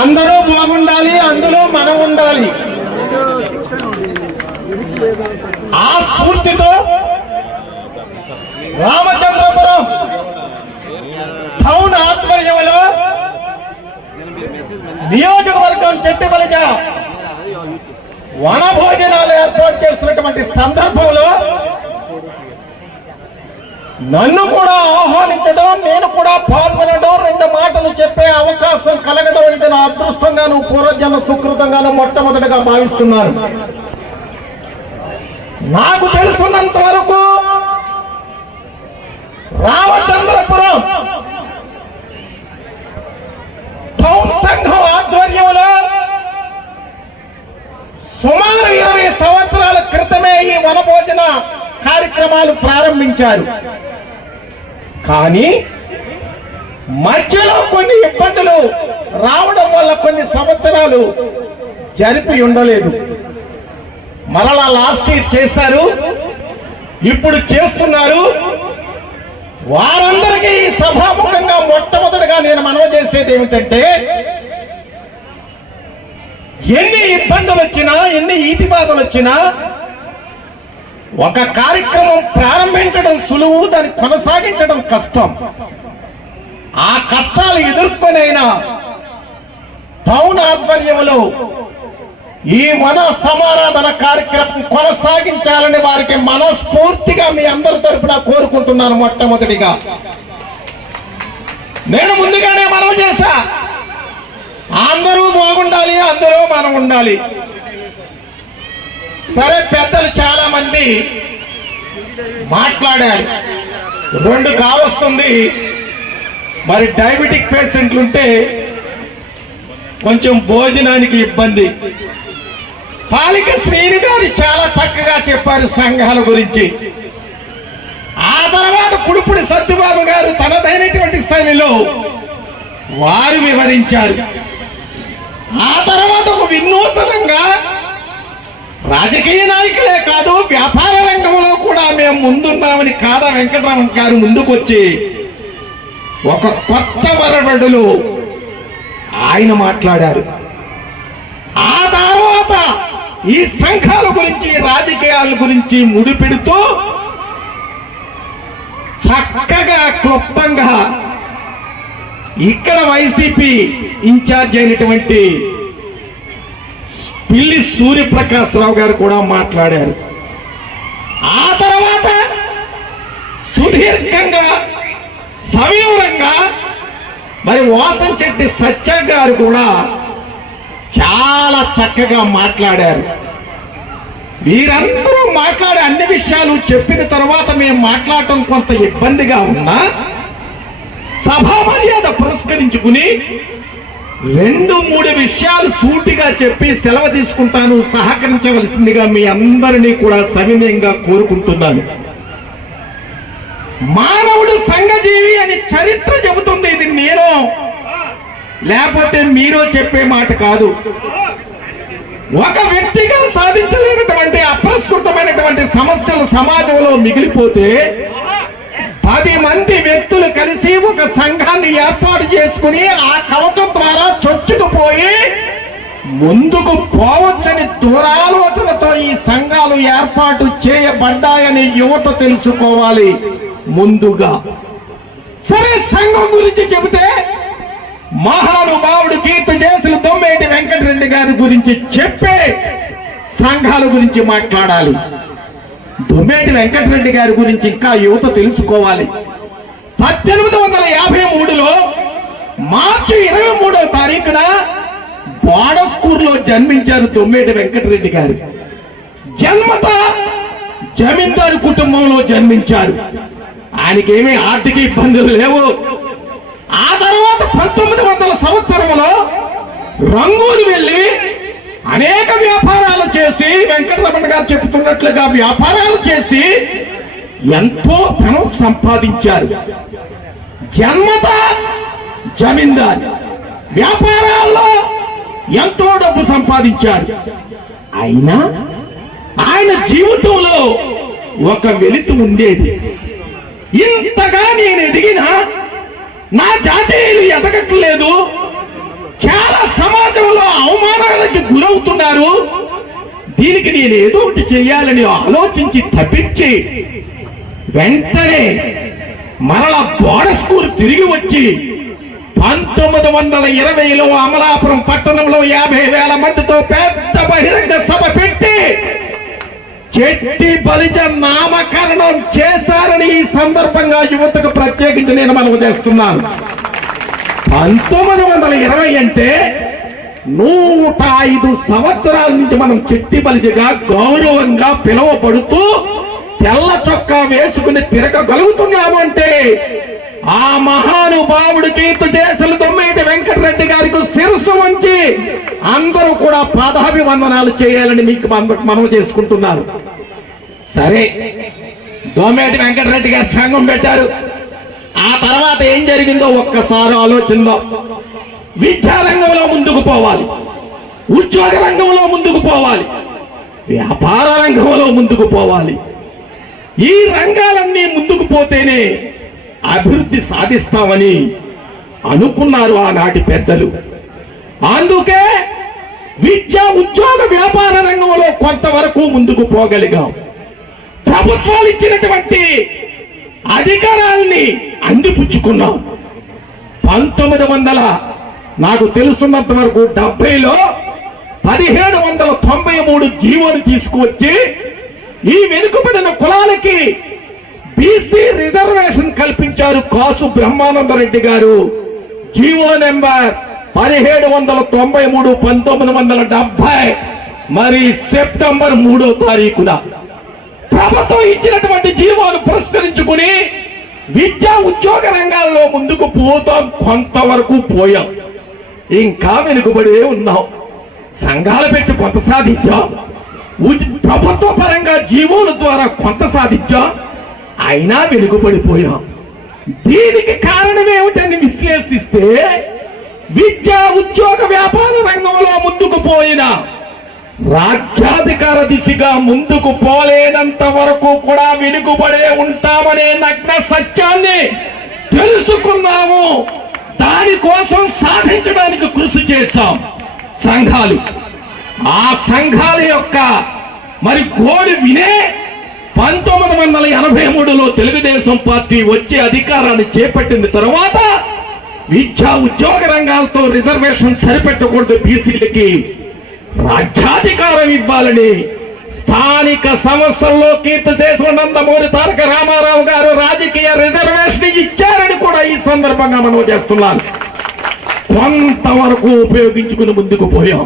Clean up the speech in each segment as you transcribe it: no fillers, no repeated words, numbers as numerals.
అందరూ బాగుండాలి, అందులో మనం ఉండాలి. ఆ స్ఫూర్తితో రామచంద్రపురం టౌన్ ఆధ్వర్యంలో నియోజకవర్గం చెట్టిబలిజ వన భోజనాలు ఏర్పాటు చేస్తున్నటువంటి సందర్భంలో నన్ను కూడా ఆహ్వానించడం, నేను కూడా పాల్గొనడం, రెండు మాటలు చెప్పే అవకాశం కలగడం అంటే నా అదృష్టంగాను పూర్వజన్మ సుకృతంగాను మొట్టమొదటిగా భావిస్తున్నాను. నాకు తెలుసున్నంత వరకు రామచంద్రపురం టౌన్ సంఘం ఆధ్వర్యంలో సుమారు 20 సంవత్సరాల క్రితమే ఈ వనభోజన కార్యక్రమాలు ప్రారంభించారు. కానీ మధ్యలో కొన్ని ఇబ్బందులు రావడం వల్ల కొన్ని సంవత్సరాలు జరిపి ఉండలేదు. మరలా లాస్ట్ ఇయర్ చేశారు, ఇప్పుడు చేస్తున్నారు. వారందరికీ ఈ సభాముఖంగా మొట్టమొదటిగా నేను మనవి చేసేది ఏమిటంటే, ఎన్ని ఇబ్బందులు వచ్చినా, ఎన్ని ఈతి బాధలు వచ్చినా ఒక కార్యక్రమం ప్రారంభించడం సులువు, దాన్ని కొనసాగించడం కష్టం. ఆ కష్టాలు ఎదుర్కొనైనా టౌన్ ఆధ్వర్యంలో ఈ వన సమారాధన కార్యక్రమం కొనసాగించాలని వారికి మనస్ఫూర్తిగా మీ అందరి తరపున కోరుకుంటున్నాను. మొట్టమొదటిగా నేను ముందుగానే మనవి చేశా, అందరూ బాగుండాలి, అందరూ మనం ఉండాలి. సరే, పెద్దలు చాలా మంది మాట్లాడారు. 2 కావస్తుంది. మరి డయాబెటిక్ పేషెంట్లు ఉంటే కొంచెం భోజనానికి ఇబ్బంది. పాలిక శ్రీని గారు చాలా చక్కగా చెప్పారు సంఘాల గురించి. ఆ తర్వాత కుడుపుడి సత్యబాబు గారు తనదైనటువంటి శైలిలో వారు వివరించారు. ఆ తర్వాత ఒక వినూతనంగా రాజకీయ నాయకులే కాదు, వ్యాపార రంగంలో కూడా మేము ముందున్నామని కాదా వెంకటరామన్ గారు ముందుకొచ్చి ఒక కొత్త వరవడులు ఆయన మాట్లాడారు. ఆ తర్వాత ఈ సంఘాల గురించి, రాజకీయాల గురించి ముడిపెడుతూ చక్కగా క్లుప్తంగా ఇక్కడ వైసీపీ ఇన్ఛార్జ్ అయినటువంటి పిల్లి సూర్యప్రకాశ్ రావు గారు కూడా మాట్లాడారు. ఆ తర్వాత సుదీర్ఘంగా సవివరంగా మరి వాసంచెట్టి సత్య గారు కూడా చాలా చక్కగా మాట్లాడారు. వీరందరూ మాట్లాడే అన్ని విషయాలు చెప్పిన తర్వాత మేము మాట్లాడటం కొంత ఇబ్బందిగా ఉన్నా సభా మర్యాద పురస్కరించుకుని 2-3 విషయాలు సూటిగా చెప్పి సెలవు తీసుకుంటాను. సహకరించవలసిందిగా మీ అందరినీ కూడా సవినయంగా కోరుకుంటున్నాను. మానవుడు సంఘజీవి అని చరిత్ర చెబుతుంది. ఇది నేను లేకపోతే మీరు చెప్పే మాట కాదు. ఒక వ్యక్తిగా సాధించలేనటువంటి అప్రస్కృతమైనటువంటి సమస్యలు సమాజంలో మిగిలిపోతే 10 మంది వ్యక్తులు కలిసి ఒక సంఘాన్ని ఏర్పాటు చేసుకుని ఆ కవచం ద్వారా చొచ్చుకుపోయి ముందుకు పోవచ్చని దూరాలోచనతో ఈ సంఘాలు ఏర్పాటు చేయబడ్డాయని యువత తెలుసుకోవాలి ముందుగా. సరే, సంఘం గురించి చెబితే మహానుభావుడు కీర్తి చేసులు దొమ్మేటి వెంకటరెడ్డి గారి గురించి చెప్పే సంఘాల గురించి మాట్లాడాలి. దొమ్మేటి వెంకటరెడ్డి గారి గురించి ఇంకా యువత తెలుసుకోవాలి. 1853లో మార్చి 23వ తారీఖున బాడస్కూర్లో జన్మించారు దొమ్మేటి వెంకటరెడ్డి గారు. జన్మత జమీందారు కుటుంబంలో జన్మించారు. ఆయనకేమీ ఆర్థిక ఇబ్బందులు లేవు. ఆ తర్వాత 1900 సంవత్సరంలో రంగూరు వెళ్ళి అనేక వ్యాపారాలు చేసి, వెంకటరమణ గారు చెబుతున్నట్లుగా వ్యాపారాలు చేసి ఎంతో ధనం సంపాదించారు. జన్మత జమీందారు, వ్యాపారాల్లో ఎంతో డబ్బు సంపాదించారు. అయినా ఆయన జీవితంలో ఒక వెలితి ఉండేది. ఇంతగా నేను ఎదిగినా నా జాతీయులు ఎదగట్లేదు, చాలా అవమానానికి గురవుతున్నారు. దీనికి నేను ఏదో ఒకటి చేయాలని ఆలోచించి తప్పించి వెంటనే మరలా బోర్డర్ స్కూల్ తిరిగి వచ్చి 1920లో అమలాపురం పట్టణంలో 50,000 మందితో పెద్ద బహిరంగ సభ పెట్టి చెట్టి బలిజ నామకరణం చేశారని ఈ సందర్భంగా యువతకు ప్రత్యేకించి నేను మనవి చేస్తున్నాను. 1920 అంటే 105 సంవత్సరాల నుంచి మనం చెట్టి బలిజగా గౌరవంగా పిలువబడుతూ తెల్ల చొక్కా వేసుకుని తిరగగలుగుతున్నాము అంటే ఆ మహానుభావుడు కీర్తి చేసిన దొమ్మేటి వెంకటరెడ్డి గారికి శిరస్సు వంచి అందరూ కూడా పాదాభివందనాలు చేయాలని మీకు మనవి చేసుకుంటున్నారు. సరే, దొమ్మేటి వెంకటరెడ్డి గారు సంఘం పెట్టారు. ఆ తర్వాత ఏం జరిగిందో ఒక్కసారి ఆలోచిద్దాం. విద్యారంగంలో ముందుకు పోవాలి, ఉద్యోగ రంగంలో ముందుకు పోవాలి, వ్యాపార రంగంలో ముందుకు పోవాలి. ఈ రంగాలన్నీ ముందుకు పోతేనే అభివృద్ధి సాధిస్తామని అనుకున్నారు ఆనాటి పెద్దలు. అందుకే విద్యా ఉద్యోగ వ్యాపార రంగంలో కొంతవరకు ముందుకు పోగలిగాం. ప్రభుత్వాలు ఇచ్చినటువంటి అధికారాన్ని అందిపుచ్చుకున్నాం. 1900 నాకు తెలుసున్నంత వరకు 70లో 1793 జీవోను తీసుకువచ్చి ఈ వెనుకబడిన కులాలకి బీసీ రిజర్వేషన్ కల్పించారు. కాసు బ్రహ్మానందరెడ్డి గారు జీవో నెంబర్ 1793 1970 మరి సెప్టెంబర్ 3వ తారీఖున ప్రభుత్వం ఇచ్చినటువంటి జీవోను పురస్కరించుకుని విద్యా ఉద్యోగ రంగాల్లో ముందుకు పోతాం. కొంతవరకు పోయాం, ఇంకా వెనుకబడే ఉన్నాం. సంఘాలు పెట్టి కొంత సాధించాం, ప్రభుత్వ పరంగా జీవోల ద్వారా కొంత సాధించాం, అయినా వెనుకబడిపోయాం. దీనికి కారణం ఏమిటని విశ్లేషిస్తే విద్యా ఉద్యోగ వ్యాపార రంగంలో ముందుకు పోయిన రాజ్యాధికార దిశగా ముందుకు పోలేనంత వరకు కూడా వెనుకబడే ఉంటామనే నగ్న సత్యాన్ని తెలుసుకున్నాము. దానికోసం సాధించడానికి కృషి చేశాం. సంఘాలు, ఆ సంఘాల యొక్క మరి గోడు వినే 1983లో తెలుగుదేశం పార్టీ వచ్చి అధికారాన్ని చేపట్టిన తర్వాత విద్యా ఉద్యోగ రంగాలతో రిజర్వేషన్ సరిపెట్టకూడదు, బీసీలకి రాజ్యాధికారం ఇవ్వాలని స్థానిక సంస్థల్లో కీర్తి చేసిన నందమూరి తారక రామారావు గారు రాజకీయ రిజర్వేషన్ ఇచ్చారని కూడా ఈ సందర్భంగా మనం చేస్తున్నాను. కొంతవరకు ఉపయోగించుకుని ముందుకు పోయాం.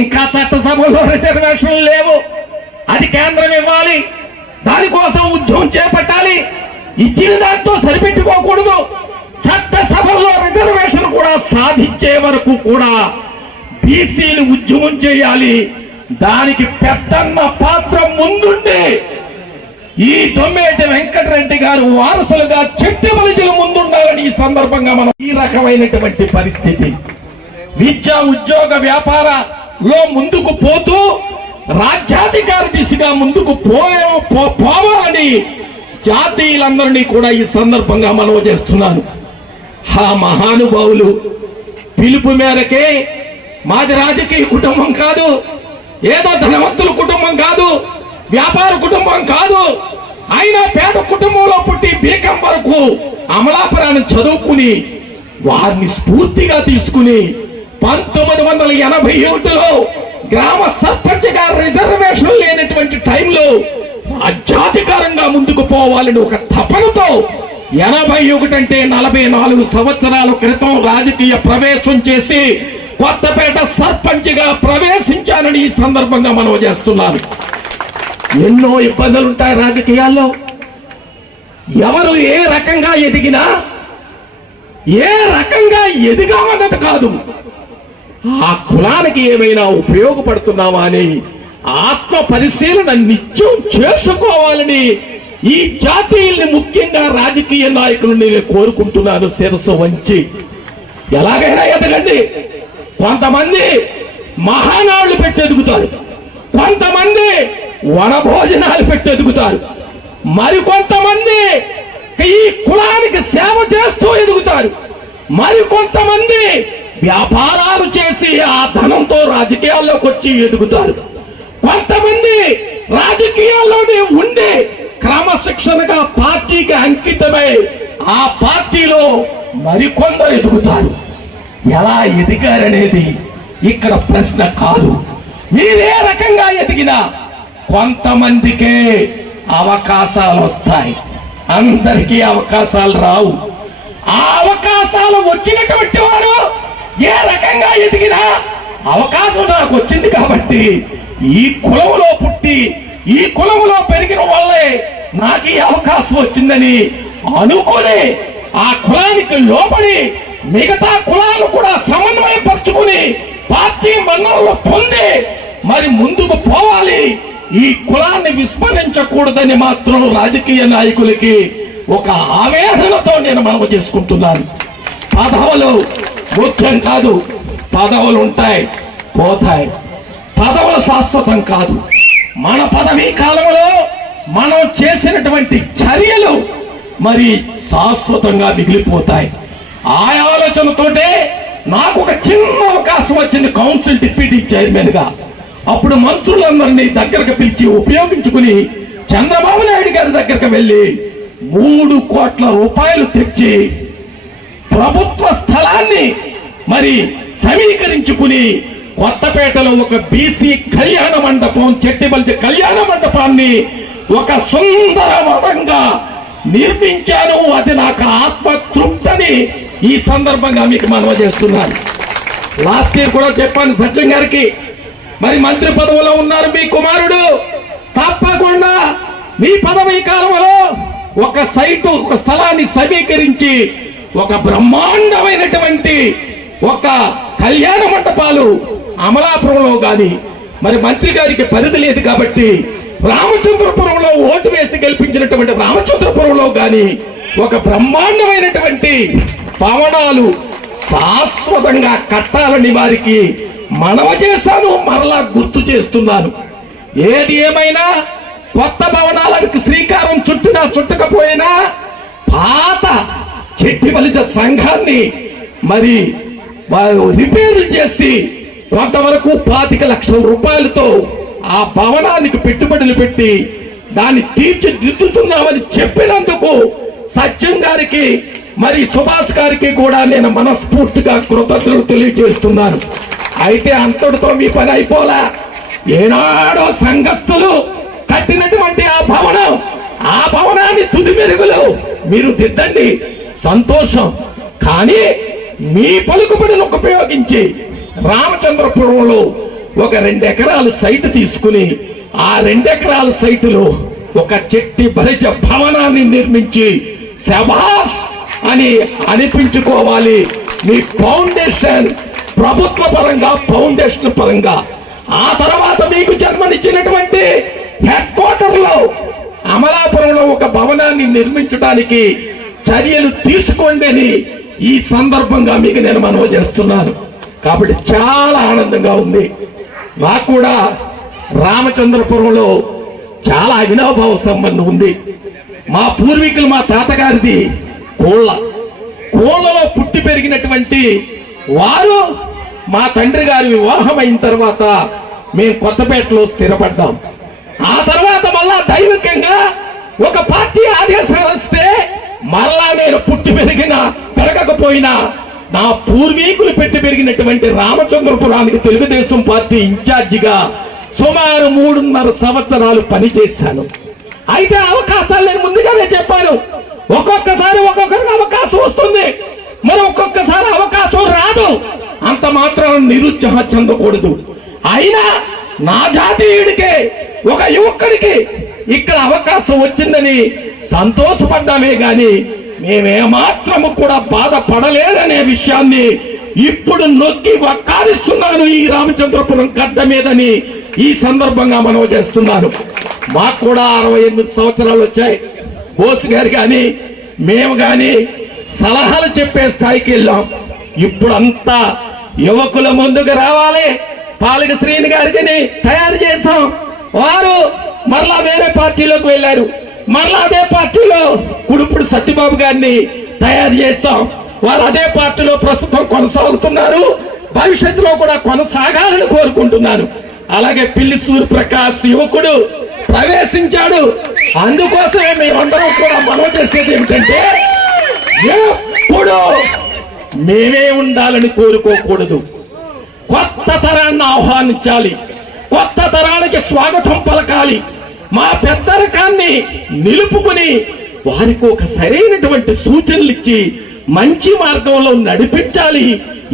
ఇంకా చట్టసభలో రిజర్వేషన్లు లేవు, అది కేంద్రం ఇవ్వాలి, దానికోసం ఉద్యమం చేపట్టాలి. ఇచ్చిన దాంతో సరిపెట్టుకోకూడదు, చట్టసభలో రిజర్వేషన్ కూడా సాధించే వరకు కూడా బీసీలు ఉద్యమం చేయాలి. దానికి పెద్దన్న పాత్ర ముందుండి ఈ దొమ్మేటి వెంకటరెడ్డి గారు వారసులుగా చెట్టి బలిజలు ముందుండాలని ఈ సందర్భంగా మనం ఈ రకమైనటువంటి పరిస్థితి విద్యా ఉద్యోగ వ్యాపారంలో ముందుకు పోతూ రాజ్యాధికార దిశగా ముందుకు పోవాలని జాతీయులందరినీ కూడా ఈ సందర్భంగా మనవి చేస్తున్నాను. ఆ మహానుభావులు పిలుపు మేరకే మాది రాజకీయ కుటుంబం కాదు, ఏదో ధనవంతుల కుటుంబం కాదు, వ్యాపార కుటుంబం కాదు, అయినా పేద కుటుంబంలో పుట్టి బీకం వరకు అమలాపురాన్ని చదువుకుని వారిని స్ఫూర్తిగా తీసుకుని 1981లో గ్రామ సర్పంచ్ గా రిజర్వేషన్ లేనటువంటి టైంలో రాజ్యాధికారంగా ముందుకు పోవాలని ఒక తపనతో 81 అంటే 44 సంవత్సరాల క్రితం రాజకీయ ప్రవేశం చేసి కొత్తపేట సర్పంచ్ గా ప్రవేశించాలని ఈ సందర్భంగా మనం చేస్తున్నాను. ఎన్నో ఇబ్బందులు ఉంటాయి రాజకీయాల్లో. ఎవరు ఏ రకంగా ఎదిగినా ఏ రకంగా ఎదిగామన్నది కాదు, ఆ కులానికి ఏమైనా ఉపయోగపడుతున్నావా అని ఆత్మ పరిశీలన నిత్యం చేసుకోవాలని ఈ జాతీయుల్ని ముఖ్యంగా రాజకీయ నాయకులు నేను కోరుకుంటున్నాను. శిరస్సు వంచి ఎలాగైనా ఎదగండి. కొంతమంది మహానాళ్ళు పెట్టి ఎదుగుతారు, కొంతమంది వనభోజనాలు పెట్టి ఎదుగుతారు, మరికొంతమంది ఈ కులానికి సేవ చేస్తూ ఎదుగుతారు, మరికొంతమంది వ్యాపారాలు చేసి ఆ ధనంతో రాజకీయాల్లోకి వచ్చి ఎదుగుతారు. కొంతమంది రాజకీయాల్లోనే ఉండి క్రమశిక్షణగా పార్టీకి అంకితమై ఆ పార్టీలో మరికొందరు ఎదుగుతారు. ఎలా ఎదిగారనేది ఇక్కడ ప్రశ్న కాదు. మీరే రకంగా ఎదిగినా కొంతమందికే అవకాశాలు వస్తాయి, అందరికీ అవకాశాలు రావు. ఆ అవకాశాలు వచ్చినటువంటి వారు ఏ రకంగా ఎదిగినా అవకాశం నాకు వచ్చింది కాబట్టి, ఈ కులంలో పుట్టి ఈ కులంలో పెరిగిన వాళ్ళే నాకు ఈ అవకాశం వచ్చిందని అనుకుని ఆ కులానికి లోబడి మిగతా కులాలు కూడా సమన్వయపరుచుకుని పార్టీ మన్ననలు పొంది మరి ముందుకు పోవాలి. ఈ కులాన్ని విస్మరించకూడదని మాత్రం రాజకీయ నాయకులకి ఒక ఆవేదనతో నేను మనవి చేసుకుంటున్నాను. పదవులు ముఖ్యం కాదు, పదవులు ఉంటాయి పోతాయి, పదవులు శాశ్వతం కాదు. మన పదవీ కాలంలో మనం చేసినటువంటి చర్యలు మరి శాశ్వతంగా మిగిలిపోతాయి. ఆ ఆలోచనతోటే నాకు ఒక చిన్న అవకాశం వచ్చింది కౌన్సిల్ డిప్యూటీ చైర్మన్ గా. అప్పుడు మంత్రులందరినీ దగ్గరకు పిలిచి ఉపయోగించుకుని చంద్రబాబు నాయుడు గారి దగ్గరకు వెళ్ళి 3 కోట్ల రూపాయలు తెచ్చి ప్రభుత్వ స్థలాన్ని మరి సమీకరించుకుని కొత్తపేటలో ఒక బీసీ కళ్యాణ మండపం, చెట్టిబల్జ కళ్యాణ మండపాన్ని ఒక సుందరవనంగా నిర్మించాను. అది నాకు ఆత్మతృప్తిని ఈ సందర్భంగా మీకు మనవి చేస్తున్నాను. లాస్ట్ ఇయర్ కూడా చెప్పాను సత్యం గారికి, మరి మంత్రి పదవిలో ఉన్నారు మీ కుమారుడు, తప్పకుండా మీ పదవి కాలంలో ఒక సైటు, ఒక స్థలాన్ని సమీకరించి ఒక బ్రహ్మాండమైనటువంటి ఒక కళ్యాణ మండపాలు అమలాపురంలో గాని, మరి మంత్రి గారికి పరిధి లేదు కాబట్టి రామచంద్రపురంలో ఓటు వేసి గెలిపించినటువంటి రామచంద్రపురంలో గాని ఒక బ్రహ్మాండమైనటువంటి భవనాలు శాశ్వతంగా కట్టాలని వారికి మనవి చేశాను. మరలా గుర్తు చేస్తున్నాను. ఏది ఏమైనా కొత్త భవనాలకు శ్రీకారం చుట్టినా చుట్టకపోయినా పాత చెట్టి బలిజ సంఘాన్ని మరి రిపేర్లు చేసి కొంతవరకు 25 లక్షల రూపాయలతో ఆ భవనానికి పెట్టుబడులు పెట్టి దాన్ని తీర్చిదిద్దుతున్నామని చెప్పినందుకు సత్యం గారికి మరి సుభాష్ గారికి కూడా నేను మనస్ఫూర్తిగా కృతజ్ఞతలు తెలియజేస్తున్నాను. అయితే అంతటితో మీ పని అయిపోలా. ఏనాడో సంఘస్థులు కట్టినటువంటి ఆ భవనాన్ని తుది మెరుగులు మీరు దిద్దండి, సంతోషం. కానీ మీ పలుకుబడిని ఉపయోగించి రామచంద్రపురంలో ఒక 2 ఎకరాల సైటు తీసుకుని ఆ 2 ఎకరాల సైటులో ఒక చెట్టి బలిజ భవనాన్ని నిర్మించి శభాష్ అని అనిపించుకోవాలి. మీ ఫౌండేషన్ ప్రభుత్వ పరంగా, ఫౌండేషన్ పరంగా, ఆ తర్వాత మీకు జన్మనిచ్చినటువంటి హెడ్ క్వార్టర్ లో అమలాపురంలో ఒక భవనాన్ని నిర్మించడానికి చర్యలు తీసుకోండి అని ఈ సందర్భంగా మీకు నేను మనవి చేస్తున్నాను. కాబట్టి చాలా ఆనందంగా ఉంది. నాకు కూడా రామచంద్రపురంలో చాలా అవినాభావ సంబంధం ఉంది. మా పూర్వీకులు, మా తాతగారిది కోళ్ళలో పుట్టి పెరిగినటువంటి వారు మా తండ్రి గారి వివాహం అయిన తర్వాత మేము కొత్తపేటలో స్థిరపడ్డాం. ఆ తర్వాత మళ్ళా దైవికంగా ఒక పార్టీ ఆదేశాలు వస్తే మరలా నేను పుట్టి పెరగకపోయినా నా పూర్వీకులు పెట్టి పెరిగినటువంటి రామచంద్రపురానికి తెలుగుదేశం పార్టీ ఇన్ఛార్జిగా సుమారు 3.5 సంవత్సరాలు పనిచేశాను. అయితే అవకాశాలు నేను ముందుగానే చెప్పాను. ఒక్కొక్కసారి ఒక్కొక్కరికి అవకాశం వస్తుంది, మరి ఒక్కొక్కసారి అవకాశం రాదు. అంత మాత్రం నిరుత్సాహం చెందకూడదు. అయినా నా జాతీయుడికే, ఒక యువకుడికి ఇక్కడ అవకాశం వచ్చిందని సంతోషపడ్డామే గాని మేమేమాత్రము కూడా బాధపడలేదనే విషయాన్ని ఇప్పుడు నొక్కి వక్కారిస్తున్నాను ఈ రామచంద్రపురం గడ్డ మీదని ఈ సందర్భంగా మనవి చేస్తున్నాను. మాకు కూడా 68 సంవత్సరాలు వచ్చాయి. బోస్ గారు కానీ మేము కానీ సలహాలు చెప్పే స్థాయికి వెళ్ళాం. ఇప్పుడు అంతా యువకుల ముందుకు రావాలి. పాలక శ్రీని గారికి తయారు చేశాం. వారు మరలా వేరే పార్టీలోకి వెళ్ళారు. మరలా అదే పార్టీలో కుడుపుడు సత్యబాబు గారిని తయారు చేశాం. వారు అదే పార్టీలో ప్రస్తుతం కొనసాగుతున్నారు, భవిష్యత్తులో కూడా కొనసాగాలని కోరుకుంటున్నాను. అలాగే పిల్లి సూర్యప్రకాష్ యువకుడు ప్రవేశించాడు. అందుకోసమే మేమందరం కూడా మనవి చేసేది ఏమిటంటే, ఎప్పుడు మేమే ఉండాలని కోరుకోకూడదు. కొత్త తరాన్ని ఆహ్వానించాలి, కొత్త తరానికి స్వాగతం పలకాలి, మా పెద్దరికాన్ని నిలుపుకుని వారికి ఒక సరైనటువంటి సూచనలు ఇచ్చి మంచి మార్గంలో నడిపించాలి.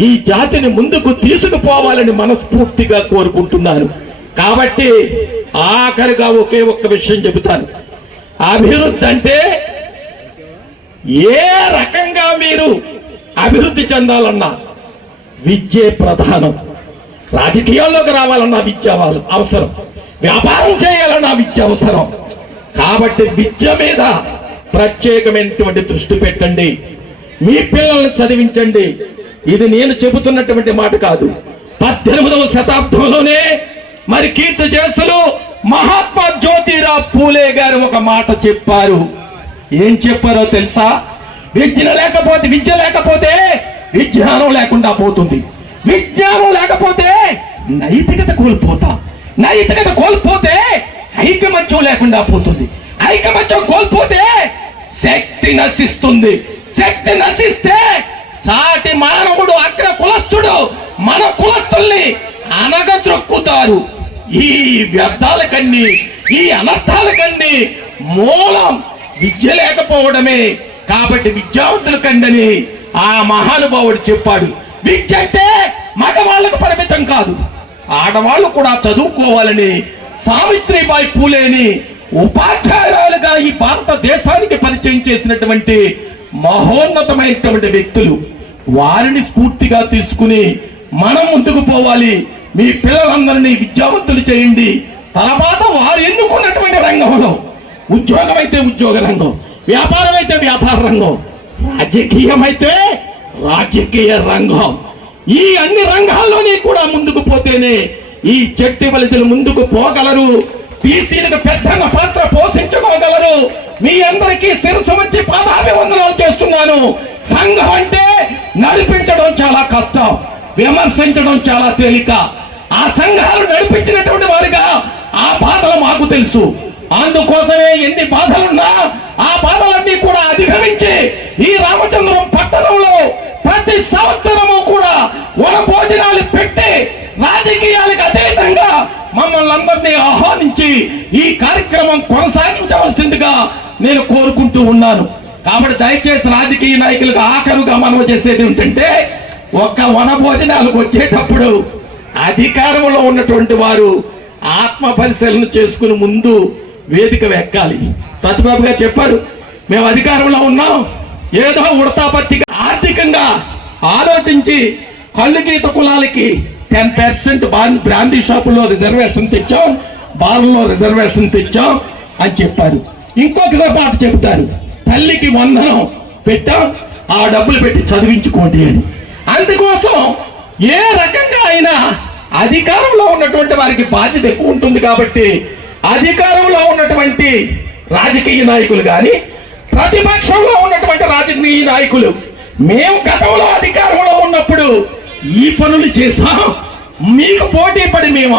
ఈ జాతిని ముందుకు తీసుకుపోవాలని మనస్ఫూర్తిగా కోరుకుంటున్నాను. కాబట్టి ఆఖరిగా ఒకే ఒక్క విషయం చెబుతాను. అభివృద్ధి అంటే ఏ రకంగా మీరు అభివృద్ధి చెందాలన్నా విద్యే ప్రధానం. రాజకీయాల్లోకి రావాలన్నా విద్య అవసరం, వ్యాపారం చేయాలన్నా విద్య అవసరం. కాబట్టి విద్య మీద ప్రత్యేకమైనటువంటి దృష్టి పెట్టండి, మీ పిల్లల్ని చదివించండి. ఇది నేను చెబుతున్నటువంటి మాట కాదు. 18వ శతాబ్దంలోనే మరి కీర్తి చేసులు మహాత్మా జ్యోతిరావు పూలే గారు ఒక మాట చెప్పారు. ఏం చెప్పారో తెలుసా? విద్య లేకపోతే విజ్ఞానం లేకుండా పోతుంది, విజ్ఞానం లేకపోతే నైతికత కోల్పోతాం, నైతికత కోల్పోతే ఐకమత్యం లేకుండా పోతుంది, ఐకమత్యం కోల్పోతే శక్తి నశిస్తుంది, శక్తి నశిస్తే సాటి మానవుడు అగ్ర కులస్తుడు మన కులస్తుల్ని అనగద్రొక్కుతారు. ఈ వ్యర్థాలకన్నీ, ఈ అనర్థాలకన్నీ మూలం విద్య లేకపోవడమే. కాబట్టి విద్యావంతుల కండని ఆ మహానుభావుడు చెప్పాడు. విద్య అంటే మగవాళ్లకు పరిమితం కాదు, ఆడవాళ్ళు కూడా చదువుకోవాలని సావిత్రిబాయి పూలేని ఉపాధ్యాయురాలుగా ఈ భారతదేశానికి పరిచయం చేసినటువంటి మహోన్నతమైనటువంటి వ్యక్తులు. వారిని స్ఫూర్తిగా తీసుకుని మనం ముందుకు పోవాలి. మీ పిల్లలందరినీ విద్యావంతులు చేయండి. తర్వాత వారు ఎన్నుకున్నటువంటి రంగంలో ఉద్యోగం అయితే ఉద్యోగ రంగం, వ్యాపారం అయితే వ్యాపార రంగం, రాజకీయం అయితే రాజకీయ రంగం, ఈ అన్ని రంగాల్లోనే కూడా ముందుకు పోతేనే ఈ చెట్టి బలితలు ముందుకు పోగలరు, బీసీలకు పెద్దన్న పాత్ర పోషించుకోగలరు. మీ అందరికీ శిరస్సు వచ్చి పాదాభివందనాలు చేస్తున్నాను. సంఘం అంటే నడిపించడం చాలా కష్టం, విమర్శించడం చాలా తేలిక. ఆ సంఘాలు నడిపించినటువంటి వారిగా ఆ బాధలు మాకు తెలుసు. అందుకోసమే ఎన్ని బాధలున్నా ఆ బాధలన్నీ కూడా అధిగమించి ఈ రామచంద్రం పట్టణంలో ప్రతి సంవత్సరము కూడా వన భోజనాలు పెట్టి రాజకీయాలకు అతీతంగా మమ్మల్ని అందరినీ ఆహ్వానించి ఈ కార్యక్రమం కొనసాగించవలసిందిగా నేను కోరుకుంటూ ఉన్నాను. కాబట్టి దయచేసి రాజకీయ నాయకులకు ఆఖరుగా మనం చేసేది ఏంటంటే, ఒక్క వన భోజనాలకు వచ్చేటప్పుడు అధికారంలో ఉన్నటువంటి వారు ఆత్మ పరిశీలన చేసుకుని ముందు వేదిక ఎక్కాలి. సత్యబాబు గారు చెప్పారు, మేము అధికారంలో ఉన్నాం, ఏదో ఉడతాపత్తిగా ఆర్థికంగా ఆలోచించి కళ్ళు గీత కులాలకి 10% బ్రాందీ షాపుల్లో రిజర్వేషన్ తెచ్చాం, బార్లో రిజర్వేషన్ తెచ్చాం అని చెప్పారు. ఇంకొక మాట చెబుతారు, తల్లికి వందనం పెట్టాం, ఆ డబ్బులు పెట్టి చదివించుకోండి అని. అందుకోసం ఏ రకంగా అయినా అధికారంలో ఉన్నటువంటి వారికి బాధ్యత ఎక్కువ ఉంటుంది. కాబట్టి అధికారంలో ఉన్నటువంటి రాజకీయ నాయకులు కానీ ప్రతిపక్షంలో ఉన్నటువంటి రాజకీయ నాయకులు, మేము గతంలో అధికారంలో ఉన్నప్పుడు ఈ పనులు చేసాం, మీకు పోటీ పడి మేము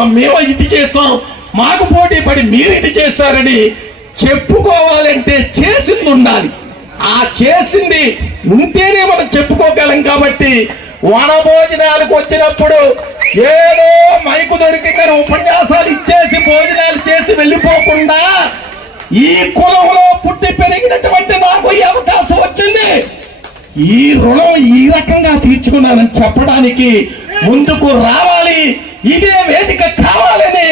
ఇది చేసాం, మాకు పోటీ పడి మీరు ఇది చేశారని చెప్పుకోవాలంటే చేసింది ఉండాలి. ఆ చేసింది ఉంటేనే మనం చెప్పుకోగలం. కాబట్టి వన భోజనాలకు వచ్చినప్పుడు ఏదో మైకు దొరికిన ఉపన్యాసాలు ఇచ్చేసి భోజనాలు చేసి వెళ్ళిపోకుండా, ఈ కులంలో పుట్టి పెరిగినటువంటి నాకు ఈ అవకాశం వచ్చింది, ఈ రుణం ఈ రకంగా తీర్చుకున్నానని చెప్పడానికి ముందుకు రావాలి. ఇదే వేదిక కావాలని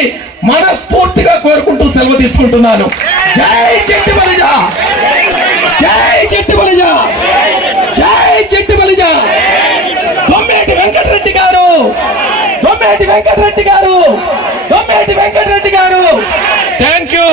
మనస్ఫూర్తిగా కోరుకుంటూ సెలవు తీసుకుంటున్నాను. జై చెట్టి బలిజ, జై చెట్టి బలిజ, జై చెట్టి బలిజ. దొమ్మేటి వెంకటరెడ్డి గారు, దొమ్మేటి వెంకటరెడ్డి గారు, దొమ్మేటి వెంకటరెడ్డి గారు. Thank you.